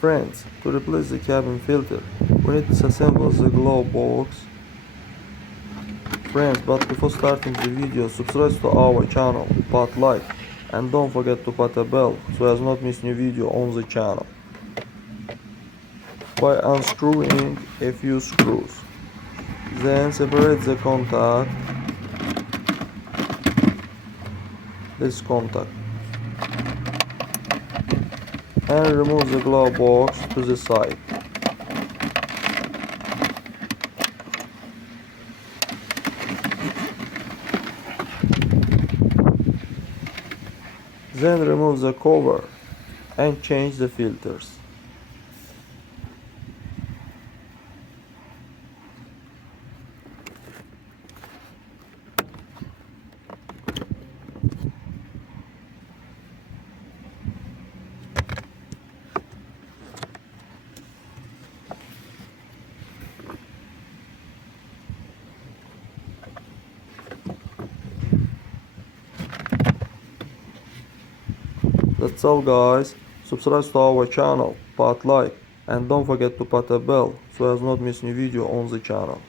Friends, to replace the cabin filter, we need to disassemble the glove box. Friends, but before starting the video, subscribe to our channel, put like, and don't forget to put a bell so as not miss new video on the channel. By unscrewing a few screws, then separate the contact, this contact, and remove the glove box to the side. Then remove the cover and change the filters. That's all guys, subscribe to our channel, put like, and don't forget to put a bell so as not miss new video on the channel.